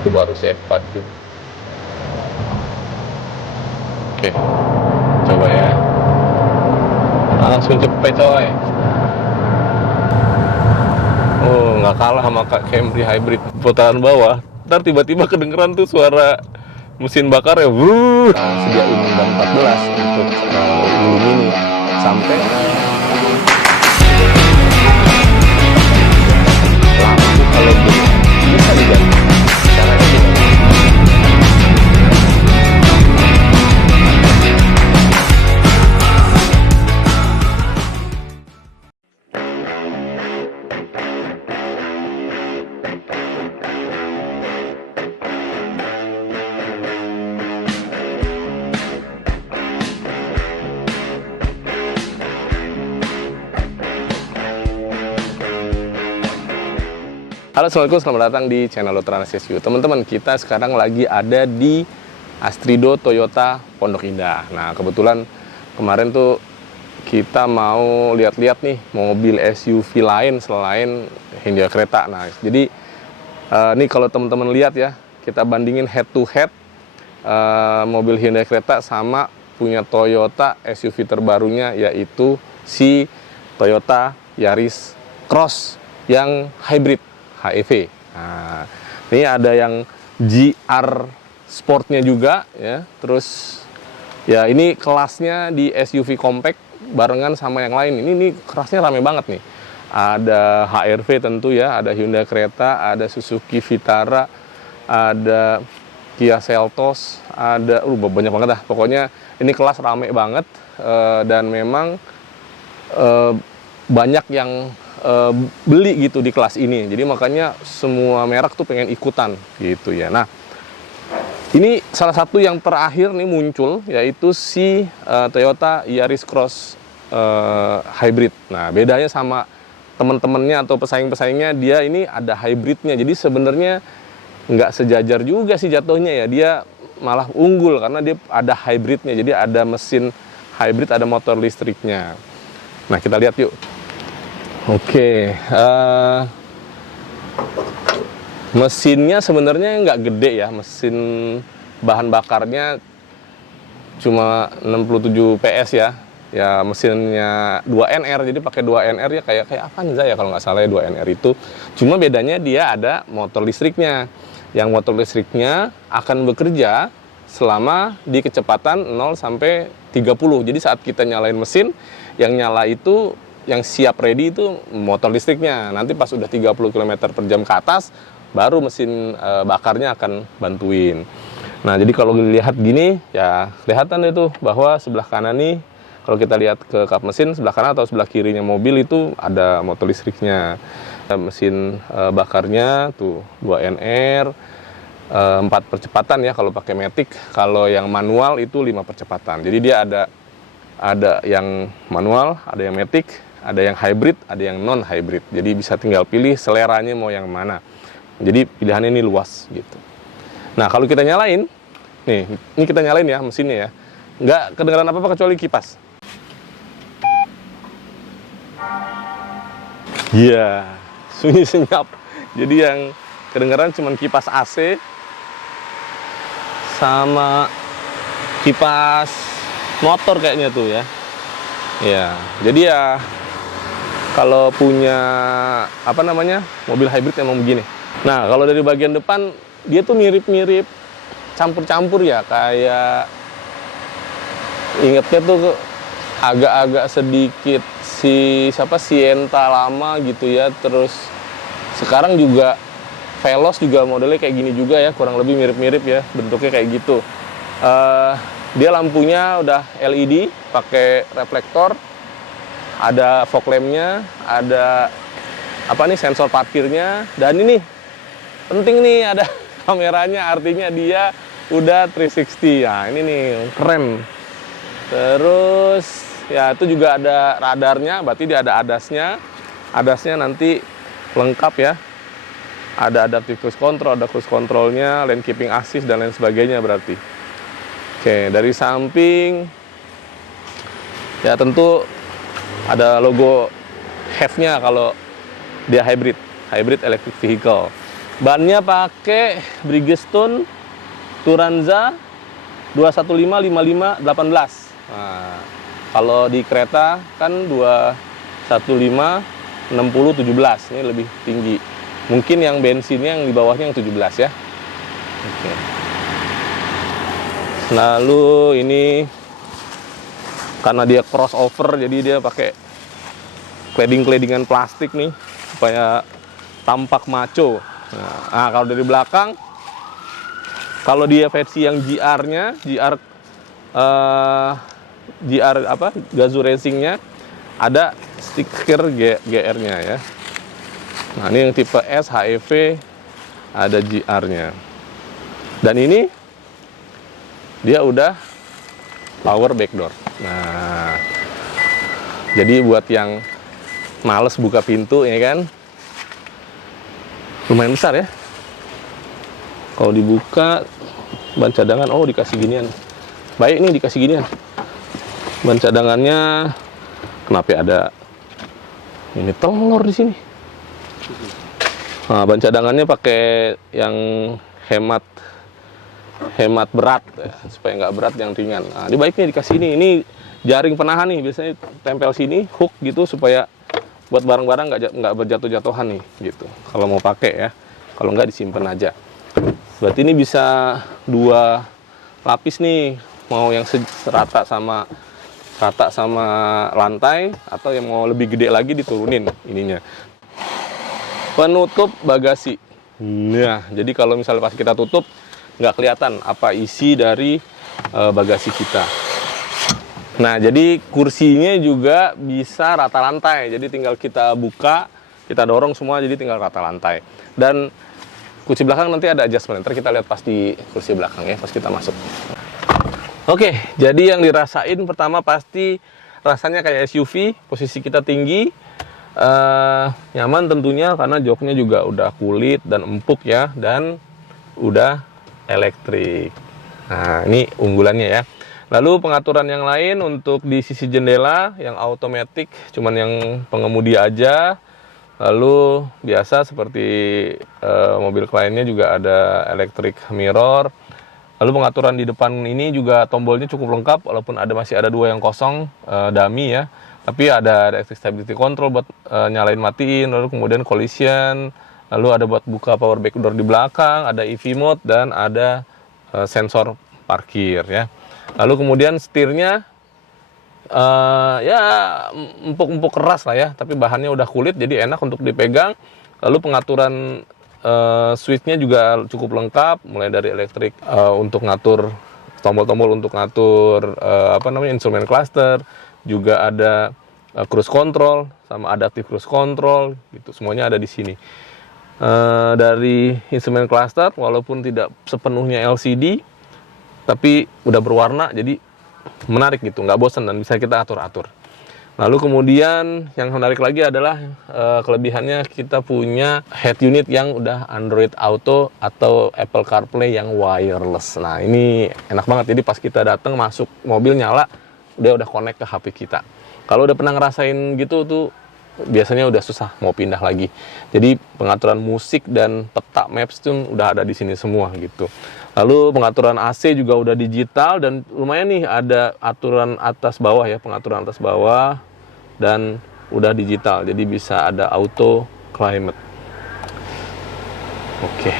Itu baru C4 tuh. Oke, coba ya. Langsung cepet coy. Oh, nggak kalah sama Camry Hybrid putaran bawah. Ntar tiba-tiba kedengeran tuh suara mesin bakar ya. Wuh. Sediain ban 14 untuk ini sampai lampu kalau bisa diganti. Caranya gimana? Halo, assalamualaikum, selamat datang di channel Lotranas.SU. Teman-teman, kita sekarang lagi ada di Astrido Toyota Pondok Indah. Nah, kebetulan kemarin tuh kita mau lihat-lihat nih mobil SUV lain selain Hyundai Creta. Nah, jadi nih kalau teman-teman lihat ya, kita bandingin head to head mobil Hyundai Creta sama punya Toyota SUV terbarunya, yaitu si Toyota Yaris Cross yang hybrid HEV. Nah, ini ada yang GR Sportnya juga ya. Terus ya ini kelasnya di SUV compact barengan sama yang lain. Ini kelasnya rame banget nih. Ada HR-V tentu ya, ada Hyundai Creta, ada Suzuki Vitara, ada Kia Seltos, ada banyak banget dah. Pokoknya ini kelas rame banget dan memang banyak yang beli gitu di kelas ini. Jadi makanya semua merek tuh pengen ikutan gitu ya. Nah, ini salah satu yang terakhir nih muncul, yaitu si Toyota Yaris Cross hybrid. Nah, bedanya sama teman-temannya atau pesaing-pesaingnya, dia ini ada hybridnya. Jadi sebenarnya nggak sejajar juga sih jatuhnya ya. Dia malah unggul karena dia ada hybridnya. Jadi ada mesin hybrid, ada motor listriknya. Nah, kita lihat yuk. Oke, mesinnya sebenarnya nggak gede ya. Mesin bahan bakarnya cuma 67 PS ya. Ya mesinnya 2NR, jadi pakai 2NR ya, kayak Avanza ya kalau nggak salah ya, 2NR itu. Cuma bedanya dia ada motor listriknya. Yang motor listriknya akan bekerja selama di kecepatan 0 sampai 30. Jadi saat kita nyalain mesin, yang nyala itu, yang siap ready itu motor listriknya. Nanti pas udah 30 km per jam ke atas, baru mesin bakarnya akan bantuin. Nah, jadi kalau dilihat gini, ya kelihatan itu bahwa sebelah kanan nih, kalau kita lihat ke kap mesin, sebelah kanan atau sebelah kirinya mobil itu ada motor listriknya. Mesin bakarnya tuh 2NR, 4 percepatan ya kalau pakai Matic. Kalau yang manual itu 5 percepatan. Jadi dia ada yang manual, ada yang Matic, ada yang hybrid, ada yang non hybrid. Jadi bisa tinggal pilih seleranya mau yang mana. Jadi pilihannya ini luas gitu. Nah, kalau kita nyalain, nih, ini kita nyalain ya mesinnya ya. Nggak kedengaran apa-apa kecuali kipas. Iya, sunyi senyap. Jadi yang kedengaran cuma kipas AC sama kipas motor kayaknya tuh ya. Ya, jadi ya kalau punya mobil hybrid emang begini. Nah, kalau dari bagian depan dia tuh mirip-mirip campur-campur ya, kayak ingetnya tuh agak-agak sedikit Sienta lama gitu ya. Terus sekarang juga Veloz juga modelnya kayak gini juga ya, kurang lebih mirip-mirip ya, bentuknya kayak gitu. Dia lampunya udah LED pakai reflektor, ada fog lampnya, ada sensor parkirnya, dan ini penting nih, ada kameranya, artinya dia udah 360. Nah, ini nih keren. Terus ya itu juga ada radarnya, berarti dia ada ADAS-nya nanti lengkap ya. Ada adaptive cruise control, ada cruise controlnya, lane keeping assist dan lain sebagainya berarti. Oke, dari samping ya tentu ada logo HEV-nya kalau dia hybrid electric vehicle. Bannya pakai Bridgestone Turanza 215 55 18. Nah, kalau di kereta kan 215 60 17. Ini lebih tinggi. Mungkin yang bensinnya yang di bawahnya yang 17 ya. Oke. Lalu ini karena dia crossover, jadi dia pakai cladding-claddingan plastik nih supaya tampak maco. Nah, kalau dari belakang, kalau dia versi yang GR-nya, GR apa? Gazoo Racing-nya ada stiker GR-nya ya. Nah, ini yang tipe S HEV ada GR-nya. Dan ini dia udah power backdoor. Nah, jadi buat yang males buka pintu ya kan, lumayan besar ya. Kalau dibuka ban cadangan, oh dikasih ginian. Baik nih dikasih ginian. Ban cadangannya kenapa ada ini telur di sini? Nah, ban cadangannya pakai yang hemat berat ya, supaya nggak berat, yang ringan. Nah, ini baiknya dikasih ini jaring penahan nih, biasanya tempel sini hook gitu supaya buat barang-barang nggak berjatuh-jatuhan nih gitu. Kalau mau pakai ya, kalau nggak disimpan aja. Berarti ini bisa 2 lapis nih, mau yang rata sama lantai, atau yang mau lebih gede lagi diturunin ininya. Penutup bagasi. Nah, jadi kalau misalnya pas kita tutup nggak kelihatan apa isi dari bagasi kita. Nah, jadi kursinya juga bisa rata lantai. Jadi tinggal kita buka, kita dorong semua, jadi tinggal rata lantai. Dan kursi belakang nanti ada adjustment. Nanti kita lihat pas di kursi belakang ya, pas kita masuk. Oke, jadi yang dirasain pertama pasti rasanya kayak SUV, posisi kita tinggi, nyaman tentunya karena joknya juga udah kulit dan empuk ya, dan udah elektrik. Nah, ini unggulannya ya. Lalu pengaturan yang lain untuk di sisi jendela yang automatic, cuman yang pengemudi aja. Lalu biasa seperti mobil kliennya juga ada electric mirror. Lalu pengaturan di depan ini juga tombolnya cukup lengkap, walaupun masih ada 2 yang kosong, dummy ya. Tapi ada electric stability control buat nyalain matiin, lalu kemudian collision, lalu ada buat buka power back door di belakang, ada EV mode, dan ada sensor parkir ya. Lalu kemudian setirnya ya empuk-empuk keras lah ya, tapi bahannya udah kulit jadi enak untuk dipegang. Lalu pengaturan switchnya juga cukup lengkap, mulai dari elektrik untuk ngatur tombol-tombol untuk ngatur instrumen cluster, juga ada cruise control sama adaptive cruise control gitu, semuanya ada di sini. Dari instrumen cluster walaupun tidak sepenuhnya LCD tapi udah berwarna, jadi menarik gitu, nggak bosan dan bisa kita atur-atur. Lalu kemudian yang menarik lagi adalah kelebihannya kita punya head unit yang udah Android Auto atau Apple CarPlay yang wireless. Nah, ini enak banget, jadi pas kita datang masuk mobil nyala, dia udah connect ke HP kita. Kalau udah pernah ngerasain gitu tuh biasanya udah susah mau pindah lagi. Jadi pengaturan musik dan peta maps tuh udah ada di sini semua gitu. Lalu pengaturan AC juga udah digital dan lumayan nih, ada aturan atas bawah ya, pengaturan atas bawah dan udah digital. Jadi bisa ada auto climate. Oke,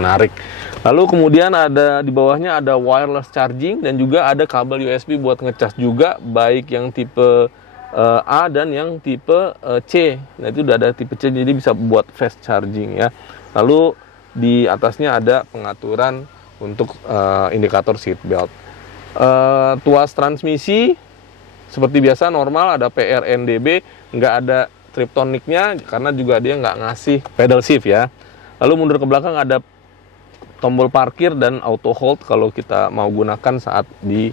menarik. Lalu kemudian ada di bawahnya ada wireless charging dan juga ada kabel USB buat ngecas juga, baik yang tipe A dan yang tipe C. Nah, itu udah ada tipe C, jadi bisa buat fast charging ya. Lalu di atasnya ada pengaturan untuk indikator seat belt. Tuas transmisi seperti biasa normal, ada PRNDB, nggak ada triptoniknya karena juga dia nggak ngasih pedal shift ya. Lalu mundur ke belakang ada tombol parkir dan auto hold kalau kita mau gunakan saat di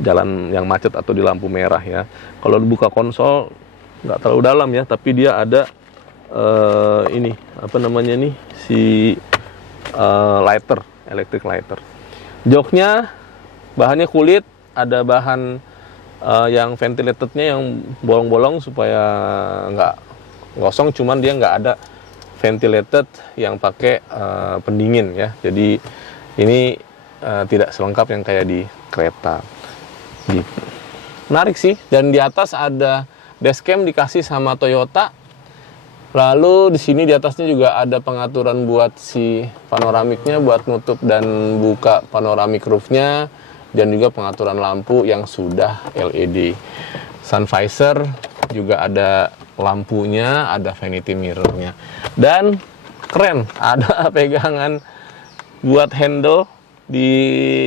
jalan yang macet atau di lampu merah ya. Kalau dibuka konsol nggak terlalu dalam ya, tapi dia ada ini apa namanya nih, si lighter, electric lighter. Joknya bahannya kulit, ada bahan yang ventilatednya yang bolong-bolong supaya nggak gosong, cuman dia nggak ada ventilated yang pakai pendingin ya. Jadi ini tidak selengkap yang kayak di kereta. Gitu. Menarik sih. Dan di atas ada dashcam dikasih sama Toyota. Lalu di sini di atasnya juga ada pengaturan buat si panoramiknya, buat nutup dan buka panoramik roofnya, dan juga pengaturan lampu yang sudah LED. Sun visor juga ada lampunya, ada vanity mirrornya, dan keren ada pegangan buat handle di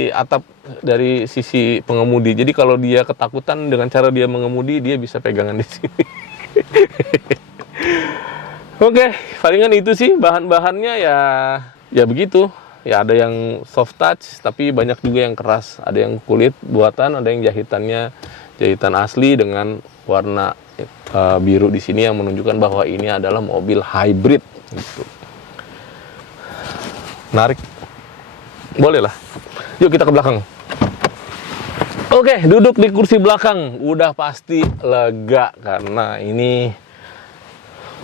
atap dari sisi pengemudi. Jadi kalau dia ketakutan dengan cara dia mengemudi, dia bisa pegangan di sini. Oke, palingan itu sih bahan-bahannya ya begitu. Ya ada yang soft touch, tapi banyak juga yang keras. Ada yang kulit buatan, ada yang jahitannya jahitan asli dengan warna biru di sini yang menunjukkan bahwa ini adalah mobil hybrid. Gitu. Menarik. Boleh lah. Yuk kita ke belakang. Oke, duduk di kursi belakang. Udah pasti lega karena ini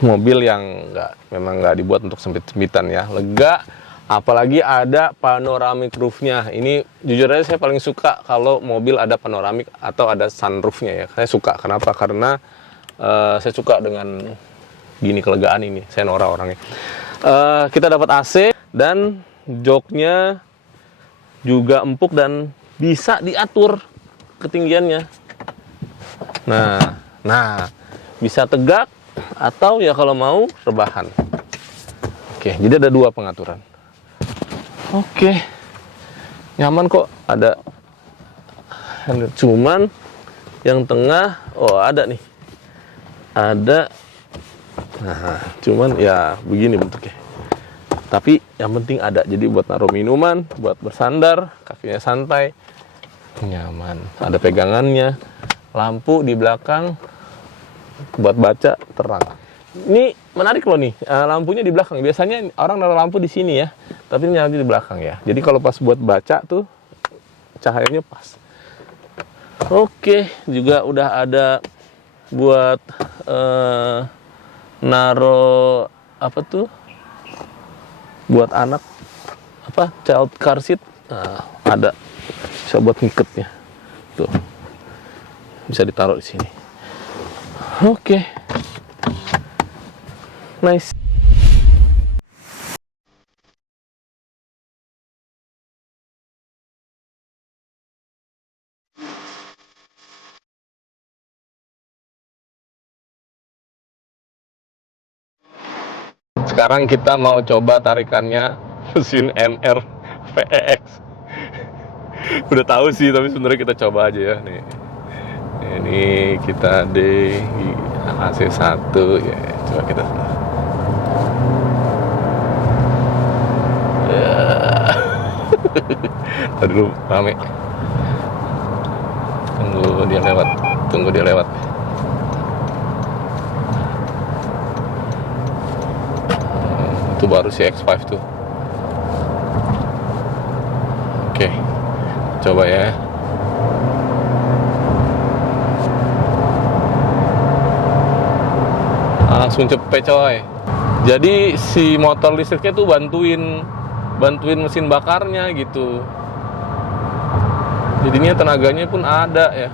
mobil yang memang nggak dibuat untuk sempit-sempitan ya. Lega, apalagi ada panoramic roofnya. Ini jujur aja saya paling suka kalau mobil ada panoramik atau ada sunroofnya ya. Saya suka. Kenapa? Karena saya suka dengan gini kelegaan ini. Saya norak orangnya. Kita dapat AC dan joknya juga empuk dan bisa diatur ketinggiannya. Nah, bisa tegak atau ya kalau mau rebahan. Oke, jadi ada dua pengaturan. Oke, nyaman kok, ada. Cuman yang tengah, ada nih, ada. Nah, cuman ya begini bentuknya. Tapi yang penting ada. Jadi buat naruh minuman, buat bersandar, kakinya santai, nyaman. Ada pegangannya, lampu di belakang. Buat baca terang. Ini menarik loh nih, lampunya di belakang. Biasanya orang naruh lampu di sini ya, tapi ini nyala di belakang ya. Jadi kalau pas buat baca tuh cahayanya pas. Oke, juga udah ada buat naruh apa tuh? Buat anak child car seat. Nah, ada bisa buat ngiketnya. Tuh. Bisa ditaruh di sini. Oke. Nice. Sekarang kita mau coba tarikannya mesin NR VEX. Udah tahu sih, tapi sebenarnya kita coba aja ya nih. Ini kita di AC1 ya, coba kita ya. Tadi dulu rame. Tunggu dia lewat. Itu baru si X5 tuh. Oke, coba ya. Langsung cepet coy. Jadi si motor listriknya tuh bantuin mesin bakarnya gitu. Jadinya tenaganya pun ada ya.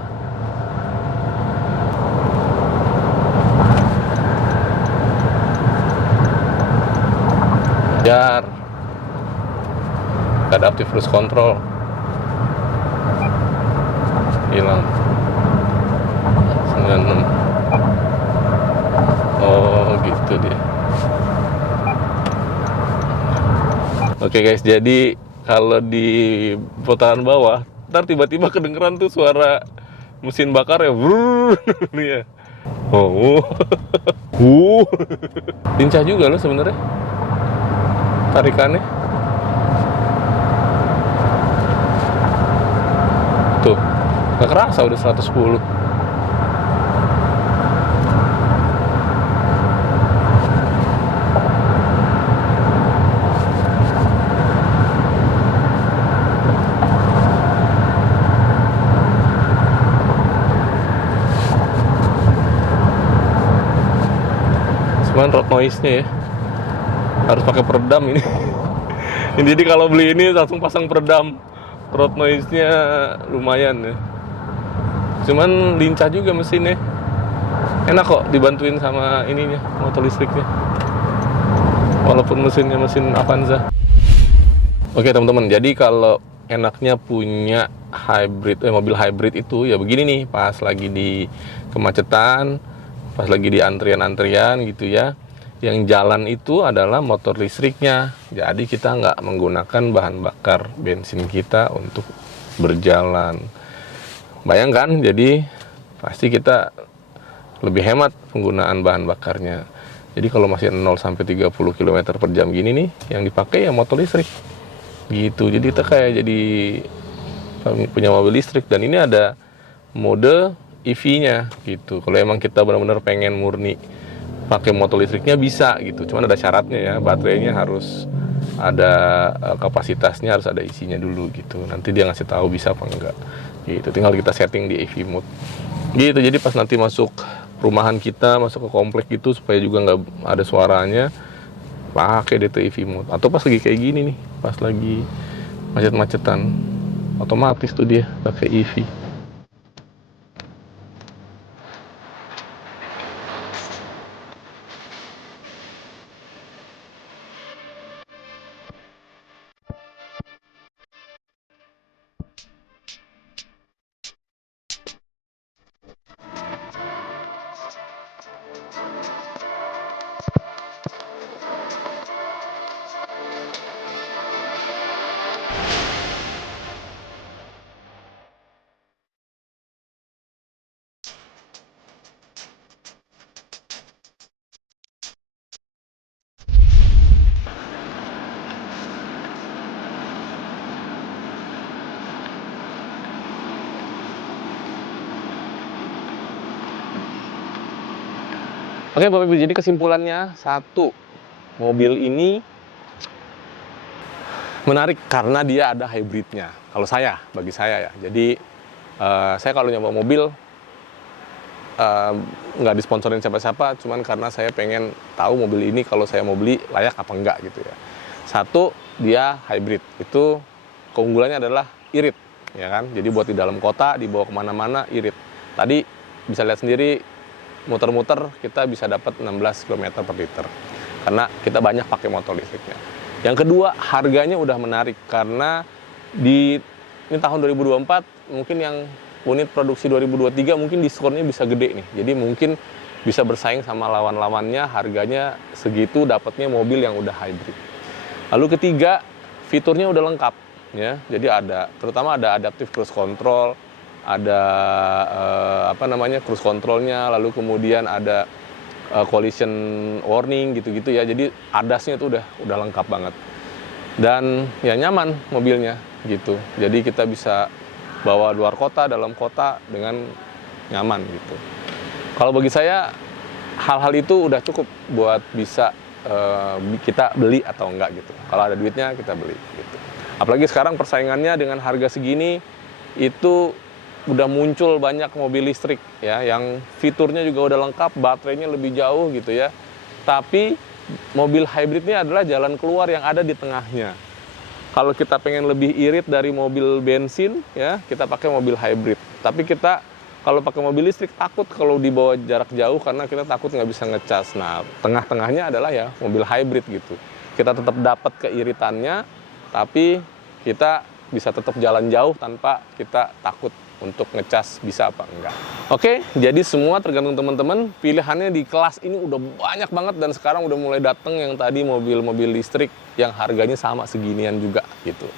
Jar. Adaptive cruise control. Hilang. 96. Oh gitu dia. Oke guys, jadi kalau di putaran bawah ntar tiba-tiba kedengeran tuh suara mesin bakar ya. Nih ya. Oh. Lincah juga loh sebenarnya tarikannya. Tuh, gak kerasa udah 110. Cuman road noise-nya ya harus pakai peredam ini. Jadi kalau beli ini langsung pasang peredam. Road noise-nya lumayan ya. Cuman lincah juga mesinnya. Enak kok dibantuin sama ininya, motor listriknya. Walaupun mesinnya mesin Avanza. Oke teman-teman, jadi kalau enaknya punya mobil hybrid itu ya begini nih, pas lagi di kemacetan, pas lagi di antrian-antrian gitu ya, yang jalan itu adalah motor listriknya. Jadi kita nggak menggunakan bahan bakar bensin kita untuk berjalan. Bayangkan, jadi pasti kita lebih hemat penggunaan bahan bakarnya. Jadi kalau masih 0 sampai 30 km per jam gini nih, yang dipakai ya motor listrik. Gitu. Jadi kita kayak jadi punya mobil listrik, dan ini ada mode EV-nya gitu. Kalau emang kita benar-benar pengen murni pakai motor listriknya bisa gitu. Cuman ada syaratnya ya, baterainya harus ada kapasitasnya, harus ada isinya dulu gitu. Nanti dia ngasih tahu bisa apa enggak. Gitu. Tinggal kita setting di EV mode. Gitu. Jadi pas nanti masuk perumahan kita, masuk ke komplek gitu, supaya juga nggak ada suaranya, pakai DT EV mode. Atau pas lagi kayak gini nih, pas lagi macet-macetan, otomatis tuh dia pakai EV. Oke Bapak Ibu, jadi kesimpulannya, satu, mobil ini menarik karena dia ada hybridnya. Kalau bagi saya ya. Jadi saya kalau nyoba mobil nggak disponsorin siapa-siapa, cuman karena saya pengen tahu mobil ini kalau saya mau beli layak apa enggak gitu ya. Satu, dia hybrid. Itu keunggulannya adalah irit, ya kan? Jadi buat di dalam kota, dibawa kemana-mana irit. Tadi bisa lihat sendiri, muter-muter kita bisa dapat 16 km per liter karena kita banyak pakai motor listriknya. Yang kedua, harganya udah menarik karena ini tahun 2024, mungkin yang unit produksi 2023 mungkin diskonnya bisa gede nih. Jadi mungkin bisa bersaing sama lawan-lawannya, harganya segitu dapatnya mobil yang udah hybrid. Lalu ketiga, fiturnya udah lengkap ya. Jadi terutama ada adaptive cruise control, ada cruise controlnya, lalu kemudian ada collision warning gitu-gitu ya. Jadi ADAS-nya itu udah lengkap banget, dan ya nyaman mobilnya gitu. Jadi kita bisa bawa luar kota, dalam kota dengan nyaman gitu. Kalau bagi saya hal-hal itu udah cukup buat bisa kita beli atau enggak gitu. Kalau ada duitnya kita beli gitu. Apalagi sekarang persaingannya dengan harga segini, itu udah muncul banyak mobil listrik ya, yang fiturnya juga udah lengkap, baterainya lebih jauh gitu ya. Tapi mobil hybrid ini adalah jalan keluar yang ada di tengahnya. Kalau kita pengen lebih irit dari mobil bensin ya, kita pakai mobil hybrid. Tapi kita kalau pakai mobil listrik takut kalau dibawa jarak jauh, karena kita takut nggak bisa ngecas. Nah, tengah-tengahnya adalah ya mobil hybrid gitu. Kita tetap dapat keiritannya, tapi kita bisa tetap jalan jauh tanpa kita takut untuk ngecas bisa apa enggak. Oke, jadi semua tergantung teman-teman. Pilihannya di kelas ini udah banyak banget, dan sekarang udah mulai datang yang tadi mobil-mobil listrik yang harganya sama seginian juga gitu.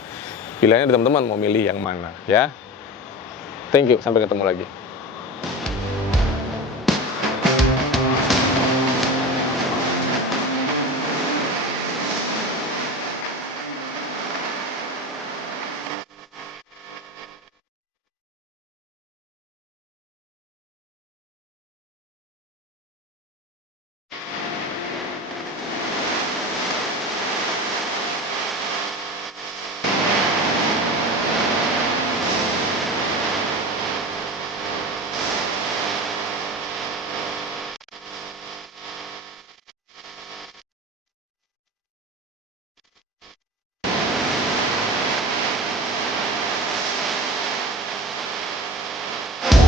Pilihannya teman-teman mau milih yang mana ya. Thank you, sampai ketemu lagi.